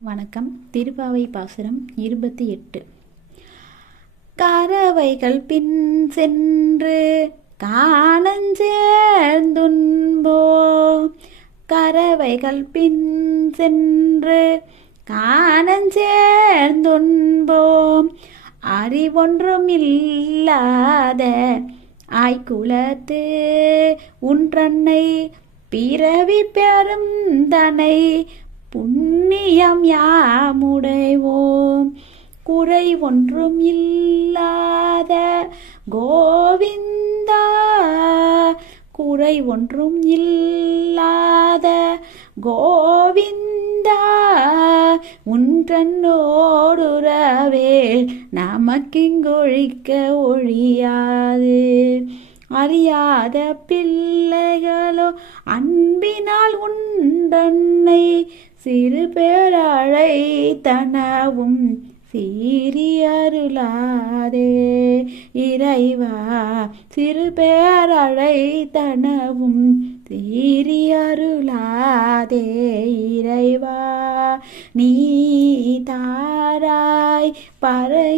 வணக்கம். திருப்பாவை பாசுரம் 28. கறவைகள் பின் சென்று காணஞ்சேர்ந்துன்போ. கறவைகள் பின் சென்று காணஞ்சேர்ந்துன்போம். அறிவொன்றும் இல்லாத ஆய்குலத்து உன்றன்னை பிறவி பெரும் தனை புண்ணியம் யாமுடைவோம். குறை ஒன்றும் இல்லாத கோவிந்தா, குறை ஒன்றும் இல்லாத கோவிந்தா, உன்றன்னோடுறவே நமக்கிங்கொழிக்க ஒழியாது. அறியாத பிள்ளைகளோ அன்பினால் உன்றன்னை சிறு பேரழை தனவும் சீரியருளாதே. இறைவா, சிறு பேரழை தனவும் சீரியருளாதே. இறைவா, நீ தாராய் பறை